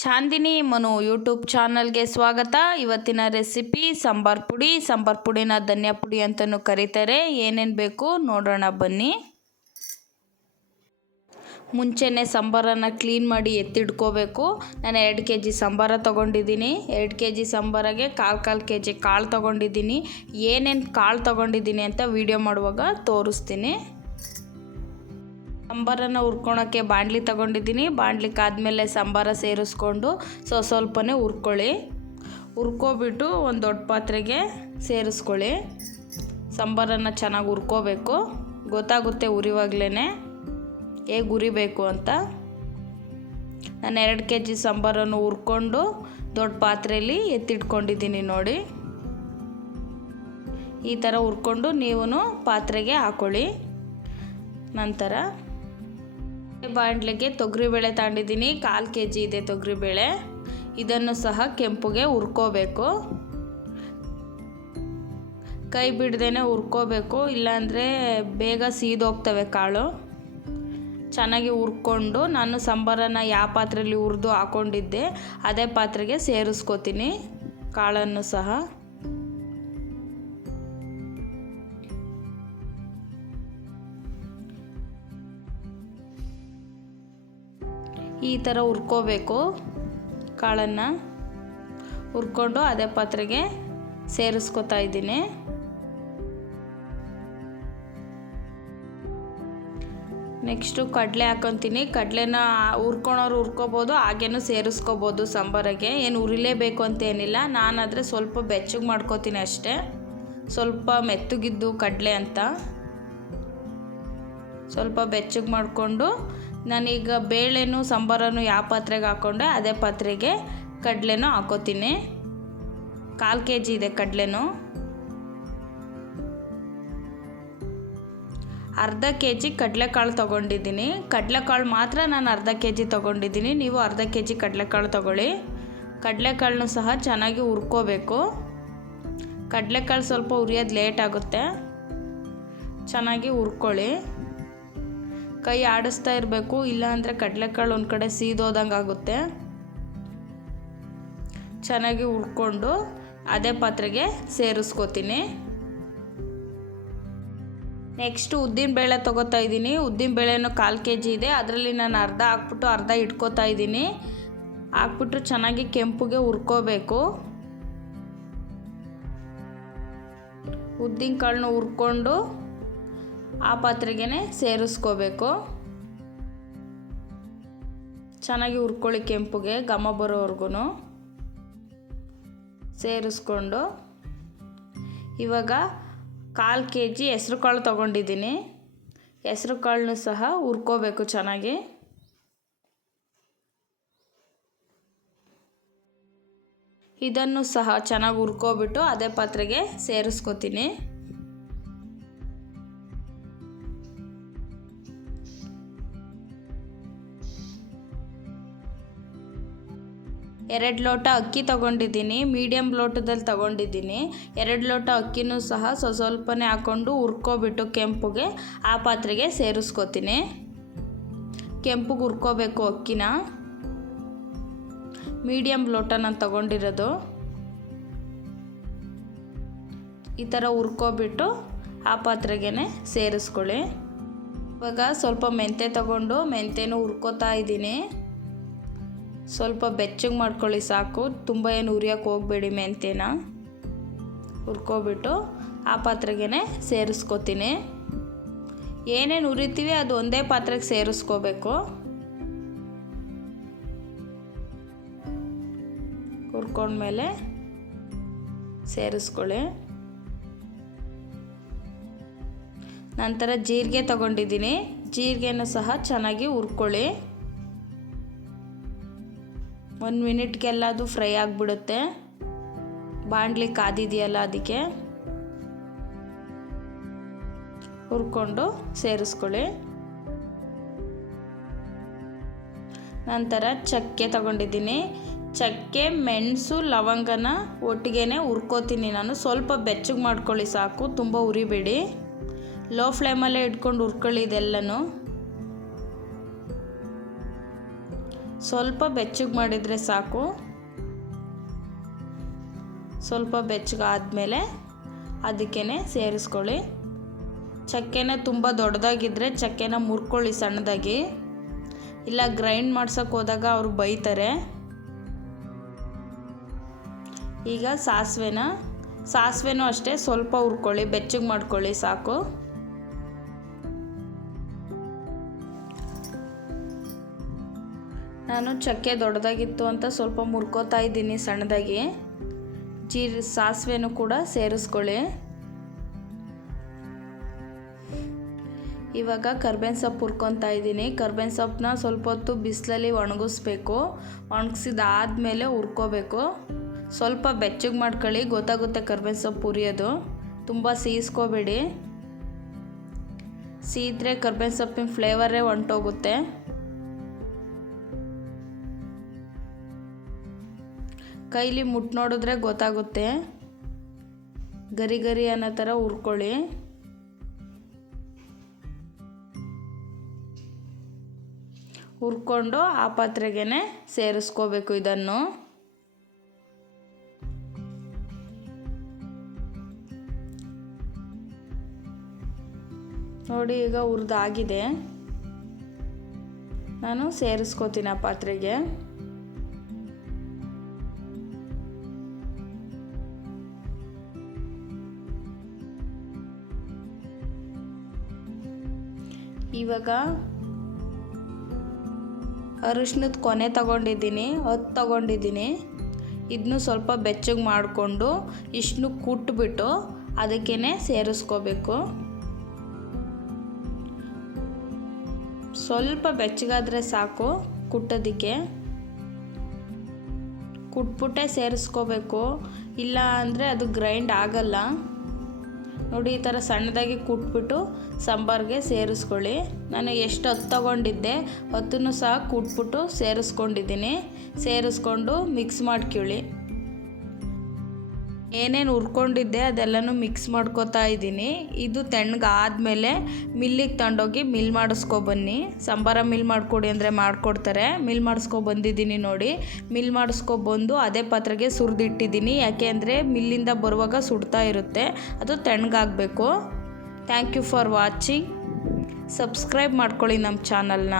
Chandni Manu YouTube ಚಾನಲ್ಗೆ ಸ್ವಾಗತ. ಇವತ್ತಿನ ರೆಸಿಪಿ ಸಾಂಬಾರ್ ಪುಡಿ. ಸಾಂಬಾರ್ ಪುಡಿನ ಧನಿಯಾ ಪುಡಿ ಅಂತಲೂ ಕರೀತಾರೆ. ಏನೇನು ಬೇಕು ನೋಡೋಣ ಬನ್ನಿ. ಮುಂಚೆನೇ ಸಾಂಬಾರನ್ನು ಕ್ಲೀನ್ ಮಾಡಿ ಎತ್ತಿಡ್ಕೋಬೇಕು. ನಾನು 2 kg ಸಾಂಬಾರ ತೊಗೊಂಡಿದ್ದೀನಿ. 2 kg ಸಾಂಬಾರಿಗೆ ಕಾಲು kg ಕಾಳು ತೊಗೊಂಡಿದ್ದೀನಿ. ಏನೇನು ಕಾಳು ತೊಗೊಂಡಿದ್ದೀನಿ ಅಂತ ವಿಡಿಯೋ ಮಾಡುವಾಗ ತೋರಿಸ್ತೀನಿ. ಸಾಂಬಾರನ್ನು ಹುರ್ಕೊಳಕ್ಕೆ ಬಾಣಲಿ ತೊಗೊಂಡಿದ್ದೀನಿ. ಬಾಣಲಿಗೆ ಆದಮೇಲೆ ಸಾಂಬಾರ ಸೇರಿಸ್ಕೊಂಡು ಸ್ವಲ್ಪನೇ ಹುರ್ಕೊಳ್ಳಿ. ಹುರ್ಕೊಬಿಟ್ಟು ಒಂದು ದೊಡ್ಡ ಪಾತ್ರೆಗೆ ಸೇರಿಸ್ಕೊಳ್ಳಿ. ಸಾಂಬಾರನ್ನು ಚೆನ್ನಾಗಿ ಹುರ್ಕೋಬೇಕು. ಗೊತ್ತಾಗುತ್ತೆ ಉರಿವಾಗಲೇ ಹೇಗೆ ಉರಿಬೇಕು ಅಂತ. ನಾನು 2 kg ಸಾಂಬಾರನ್ನು ಹುರ್ಕೊಂಡು ದೊಡ್ಡ ಪಾತ್ರೆಯಲ್ಲಿ ಎತ್ತಿಟ್ಕೊಂಡಿದ್ದೀನಿ ನೋಡಿ. ಈ ಥರ ಹುರ್ಕೊಂಡು ನೀವು ಪಾತ್ರೆಗೆ ಹಾಕ್ಕೊಳ್ಳಿ. ನಂತರ ಬಾಣಲೆಗೆ ತೊಗರಿಬೇಳೆ ತಗೊಂಡಿದ್ದೀನಿ. 1/4 kg ಇದೆ ತೊಗರಿಬೇಳೆ. ಇದನ್ನು ಸಹ ಕೆಂಪುಗೆ ಹುರ್ಕೋಬೇಕು. ಕೈ ಬಿಡ್ದೇನೆ ಹುರ್ಕೋಬೇಕು, ಇಲ್ಲಾಂದರೆ ಬೇಗ ಸೀದೋಗ್ತವೆ ಕಾಳು. ಚೆನ್ನಾಗಿ ಹುರ್ಕೊಂಡು ನಾನು ಸಾಂಬಾರನ್ನು ಯಾವ ಪಾತ್ರೆಯಲ್ಲಿ ಹುರಿದು ಹಾಕ್ಕೊಂಡಿದ್ದೆ ಅದೇ ಪಾತ್ರೆಗೆ ಸೇರಿಸ್ಕೋತೀನಿ ಕಾಳನ್ನು ಸಹ. ಈ ಥರ ಹುರ್ಕೋಬೇಕು. ಕಾಳನ್ನು ಹುರ್ಕೊಂಡು ಅದೇ ಪಾತ್ರೆಗೆ ಸೇರಿಸ್ಕೊತಾ ಇದ್ದೀನಿ. ನೆಕ್ಸ್ಟು ಕಡಲೆ ಹಾಕ್ಕೊತೀನಿ. ಕಡಲೆನ ಹುರ್ಕೊಳೋರು ಹುರ್ಕೋಬೋದು, ಹಾಗೇನೂ ಸೇರಿಸ್ಕೋಬೋದು ಸಾಂಬಾರಿಗೆ. ಏನು ಹುರಿಲೇಬೇಕು ಅಂತ ಏನಿಲ್ಲ. ನಾನಾದರೆ ಸ್ವಲ್ಪ ಬೆಚ್ಚಗೆ ಮಾಡ್ಕೋತೀನಿ ಅಷ್ಟೇ. ಸ್ವಲ್ಪ ಮೆತ್ತಗಿದ್ದು ಕಡಲೆ ಅಂತ ಸ್ವಲ್ಪ ಬೆಚ್ಚಗೆ ಮಾಡಿಕೊಂಡು ನಾನೀಗ ಬೇಳೆನೂ ಸಾಂಬಾರನ್ನು ಯಾವ ಪಾತ್ರೆಗೆ ಹಾಕ್ಕೊಂಡೆ ಅದೇ ಪಾತ್ರೆಗೆ ಕಡಲೆನೂ ಹಾಕೋತೀನಿ. 1/4 kg ಇದೆ ಕಡಲೆನೂ. ಅರ್ಧ kg ಕಡಲೆಕಾಳು ತೊಗೊಂಡಿದ್ದೀನಿ. ಕಡಲೆಕಾಳು ಮಾತ್ರ ನಾನು ಅರ್ಧ kg ತೊಗೊಂಡಿದ್ದೀನಿ. ನೀವು ಅರ್ಧ kg ಕಡಲೆಕಾಳು ತೊಗೊಳ್ಳಿ. ಕಡಲೆಕಾಳನ್ನು ಸಹ ಚೆನ್ನಾಗಿ ಹುರ್ಕೋಬೇಕು. ಕಡಲೆಕಾಳು ಸ್ವಲ್ಪ ಹುರಿಯೋದು ಲೇಟ್ ಆಗುತ್ತೆ. ಚೆನ್ನಾಗಿ ಹುರ್ಕೊಳ್ಳಿ. ಕೈ ಆಡಿಸ್ತಾ ಇರಬೇಕು, ಇಲ್ಲಾಂದರೆ ಕಡಲೆಕಾಳು ಒಂದು ಕಡೆ ಸೀದೋದಂಗೆ ಆಗುತ್ತೆ. ಚೆನ್ನಾಗಿ ಹುರ್ಕೊಂಡು ಅದೇ ಪಾತ್ರೆಗೆ ಸೇರಿಸ್ಕೋತೀನಿ. ನೆಕ್ಸ್ಟು ಉದ್ದಿನಬೇಳೆ ತೊಗೋತಾ ಇದ್ದೀನಿ. ಉದ್ದಿನಬೇಳೆನೂ 1/4 kg ಇದೆ. ಅದರಲ್ಲಿ ನಾನು ಅರ್ಧ ಹಾಕ್ಬಿಟ್ಟು ಅರ್ಧ ಇಟ್ಕೋತಾ ಇದ್ದೀನಿ. ಹಾಕ್ಬಿಟ್ಟು ಚೆನ್ನಾಗಿ ಕೆಂಪುಗೆ ಹುರ್ಕೋಬೇಕು. ಉದ್ದಿನ ಕಾಳನ್ನ ಹುರ್ಕೊಂಡು ಆ ಪಾತ್ರೆಗೆ ಸೇರಿಸ್ಕೋಬೇಕು. ಚೆನ್ನಾಗಿ ಹುರ್ಕೊಳ್ಳಿ ಕೆಂಪುಗೆ, ಘಮ ಬರೋವರೆಗೂ ಸೇರಿಸ್ಕೊಂಡು. ಇವಾಗ 1/4 kg ಹೆಸ್ರು ಕಾಳು ತೊಗೊಂಡಿದ್ದೀನಿ. ಹೆಸ್ರು ಕಾಳನ್ನು ಸಹ ಹುರ್ಕೋಬೇಕು ಚೆನ್ನಾಗಿ. ಇದನ್ನು ಸಹ ಚೆನ್ನಾಗಿ ಹುರ್ಕೋಬಿಟ್ಟು ಅದೇ ಪಾತ್ರೆಗೆ ಸೇರಿಸ್ಕೋತೀನಿ. ಎರಡು ಲೋಟ ಅಕ್ಕಿ ತೊಗೊಂಡಿದ್ದೀನಿ. ಮೀಡಿಯಮ್ ಲೋಟದಲ್ಲಿ ತೊಗೊಂಡಿದ್ದೀನಿ. 2 ಲೋಟ ಅಕ್ಕಿನೂ ಸಹ ಸ್ವಲ್ಪನೇ ಹಾಕ್ಕೊಂಡು ಹುರ್ಕೋಬಿಟ್ಟು ಕೆಂಪುಗೆ ಆ ಪಾತ್ರೆಗೆ ಸೇರಿಸ್ಕೋತೀನಿ. ಕೆಂಪುಗೆ ಹುರ್ಕೋಬೇಕು ಅಕ್ಕಿನ. ಮೀಡಿಯಮ್ ಲೋಟ ನಾನು ತೊಗೊಂಡಿರೋದು. ಈ ಥರ ಹುರ್ಕೋಬಿಟ್ಟು ಆ ಪಾತ್ರೆಗೆ ಸೇರಿಸ್ಕೊಳ್ಳಿ. ಇವಾಗ ಸ್ವಲ್ಪ ಮೆಂತ್ಯ ತೊಗೊಂಡು ಮೆಂತ್ಯನೂ ಹುರ್ಕೋತಾ ಇದ್ದೀನಿ. ಸ್ವಲ್ಪ ಬೆಚ್ಚಗೆ ಮಾಡ್ಕೊಳ್ಳಿ ಸಾಕು, ತುಂಬ ಏನು ಹುರಿಯೋಕ್ಕೆ ಹೋಗಬೇಡಿ. ಮೆಂತ್ಯನ ಹುರ್ಕೋಬಿಟ್ಟು ಆ ಪಾತ್ರೆಗೆ ಸೇರಿಸ್ಕೋತೀನಿ. ಏನೇನು ಹುರಿತೀವಿ ಅದು ಒಂದೇ ಪಾತ್ರೆಗೆ ಸೇರಿಸ್ಕೋಬೇಕು. ಹುರ್ಕೊಂಡ್ಮೇಲೆ ಸೇರಿಸ್ಕೊಳ್ಳಿ. ನಂತರ ಜೀರಿಗೆ ತೊಗೊಂಡಿದ್ದೀನಿ. ಜೀರಿಗೆನೂ ಸಹ ಚೆನ್ನಾಗಿ ಹುರ್ಕೊಳ್ಳಿ. 1 ಮಿನಿಟ್ಗೆಲ್ಲ ಅದು ಫ್ರೈ ಆಗಿಬಿಡುತ್ತೆ. ಬಾಣಲಿ ಕಾದಿದೆಯಲ್ಲ ಅದಕ್ಕೆ ಹುರ್ಕೊಂಡು ಸೇರಿಸ್ಕೊಳ್ಳಿ. ನಂತರ ಚಕ್ಕೆ ತೊಗೊಂಡಿದ್ದೀನಿ. ಚಕ್ಕೆ, ಮೆಣಸು, ಲವಂಗನ ಒಟ್ಟಿಗೆ ಹುರ್ಕೋತೀನಿ ನಾನು. ಸ್ವಲ್ಪ ಬೆಚ್ಚಗೆ ಮಾಡ್ಕೊಳ್ಳಿ ಸಾಕು, ತುಂಬ ಹುರಿಬೇಡಿ. ಲೋ ಫ್ಲೇಮಲ್ಲೇ ಇಟ್ಕೊಂಡು ಹುರ್ಕೊಳ್ಳಿ ಇದೆಲ್ಲನೂ. ಸ್ವಲ್ಪ ಬೆಚ್ಚಗೆ ಮಾಡಿದರೆ ಸಾಕು. ಸ್ವಲ್ಪ ಬೆಚ್ಚಗಾದ್ಮೇಲೆ ಅದಕ್ಕೇ ಸೇರಿಸ್ಕೊಳ್ಳಿ. ಚಕ್ಕೆನ ತುಂಬ ದೊಡ್ಡದಾಗಿದ್ದರೆ ಚಕ್ಕೆನ ಮುರ್ಕೊಳ್ಳಿ ಸಣ್ಣದಾಗಿ, ಇಲ್ಲ ಗ್ರೈಂಡ್ ಮಾಡ್ಸೋಕ್ಕೆ ಹೋದಾಗ ಅವರು ಬೈತಾರೆ. ಈಗ ಸಾಸಿವೆನೂ ಅಷ್ಟೇ ಸ್ವಲ್ಪ ಹುರ್ಕೊಳ್ಳಿ, ಬೆಚ್ಚಗೆ ಮಾಡ್ಕೊಳ್ಳಿ ಸಾಕು. ನಾನು ಚಕ್ಕೆ ದೊಡ್ಡದಾಗಿತ್ತು ಅಂತ ಸ್ವಲ್ಪ ಮುರ್ಕೋತಾ ಇದ್ದೀನಿ ಸಣ್ಣದಾಗಿ. ಸಾಸಿವೆನೂ ಕೂಡ ಸೇರಿಸ್ಕೊಳ್ಳಿ. ಇವಾಗ ಕರ್ಬೇವಿನ ಸೊಪ್ಪು ಹುರ್ಕೊತಾ ಇದ್ದೀನಿ. ಕರ್ಬೇವಿನ ಸೊಪ್ಪನ್ನ ಸ್ವಲ್ಪ ಹೊತ್ತು ಬಿಸಿಲಲ್ಲಿ ಒಣಗಿಸ್ಬೇಕು. ಒಣಗಿಸಿದಾದ್ಮೇಲೆ ಹುರ್ಕೋಬೇಕು. ಸ್ವಲ್ಪ ಬೆಚ್ಚಗೆ ಮಾಡ್ಕೊಳ್ಳಿ, ಗೊತ್ತಾಗುತ್ತೆ ಕರ್ಬೇವಿನ ಸೊಪ್ಪು ಹುರಿಯೋದು. ತುಂಬ ಸೀಸ್ಕೋಬೇಡಿ, ಸೀದ್ರೆ ಕರ್ಬೇವಿನ ಸೊಪ್ಪಿನ ಫ್ಲೇವರೇ ಹೊಂಟೋಗುತ್ತೆ. ಕೈಲಿ ಮುಟ್ಟು ನೋಡಿದ್ರೆ ಗೊತ್ತಾಗುತ್ತೆ. ಗರಿ ಗರಿ ಅನ್ನೋ ಥರ ಹುರ್ಕೊಳ್ಳಿ. ಹುರ್ಕೊಂಡು ಆ ಪಾತ್ರೆಗೆ ಸೇರಿಸ್ಕೋಬೇಕು ಇದನ್ನು. ನೋಡಿ ಈಗ ಹುರಿದಾಗಿದೆ. ನಾನು ಸೇರಿಸ್ಕೋತೀನಿ ಆ ಪಾತ್ರೆಗೆ. ಇವಾಗ ಅರಿಶಿನದ ಕೊನೆ ತಗೊಂಡಿದ್ದೀನಿ, 10 ತಗೊಂಡಿದ್ದೀನಿ. ಇದನ್ನು ಸ್ವಲ್ಪ ಬೆಚ್ಚಗೆ ಮಾಡಿಕೊಂಡು ಇಷ್ಟನ್ನು ಕುಟ್ಬಿಟ್ಟು ಅದಕ್ಕೇ ಸೇರಿಸ್ಕೋಬೇಕು. ಸ್ವಲ್ಪ ಬೆಚ್ಚಗಾದರೆ ಸಾಕು ಕುಟ್ಟೋದಕ್ಕೆ. ಕುಟ್ಬಿಟ್ಟೆ ಸೇರಿಸ್ಕೋಬೇಕು, ಇಲ್ಲ ಅಂದರೆ ಅದು ಗ್ರೈಂಡ್ ಆಗಲ್ಲ. ನೋಡಿ ಈ ಥರ ಸಣ್ಣದಾಗಿ ಕುಟ್ಬಿಟ್ಟು ಸಾಂಬಾರಿಗೆ ಸೇರಿಸ್ಕೊಳ್ಳಿ. ನಾನು ಎಷ್ಟು 10 ತಗೊಂಡಿದ್ದೆ 10 ಸಹ ಕುಟ್ಬಿಟ್ಟು ಸೇರಿಸ್ಕೊಂಡಿದ್ದೀನಿ. ಸೇರಿಸ್ಕೊಂಡು ಮಿಕ್ಸ್ ಮಾಡ್ಕೊಳ್ಳಿ. ಏನೇನು ಹುರ್ಕೊಂಡಿದ್ದೆ ಅದೆಲ್ಲನೂ ಮಿಕ್ಸ್ ಮಾಡ್ಕೋತಾ ಇದ್ದೀನಿ. ಇದು ತಣ್ಣಗಾದ್ಮೇಲೆ ಮಿಲ್ಲಿಗೆ ತಗೊಂಡೋಗಿ ಮಿಲ್ ಮಾಡಿಸ್ಕೊಬನ್ನಿ. ಸಾಂಬಾರ ಮಿಲ್ ಮಾಡಿಕೊಡಿ ಅಂದರೆ ಮಾಡಿಕೊಡ್ತಾರೆ. ಮಿಲ್ ಮಾಡಿಸ್ಕೊಬಂದಿದ್ದೀನಿ ನೋಡಿ. ಮಿಲ್ ಮಾಡಿಸ್ಕೊಬಂದು ಅದೇ ಪಾತ್ರೆಗೆ ಸುರಿದಿಟ್ಟಿದ್ದೀನಿ. ಯಾಕೆ ಅಂದರೆ ಮಿಲ್ಲಿಂದ ಬರುವಾಗ ಸುಡ್ತಾ ಇರುತ್ತೆ, ಅದು ತಣ್ಣಗಾಗಬೇಕು. Thank you for watching. Subscribe ಮಾಡ್ಕೊಳ್ಳಿ ನಮ್ಮ ಚಾನಲ್ನ.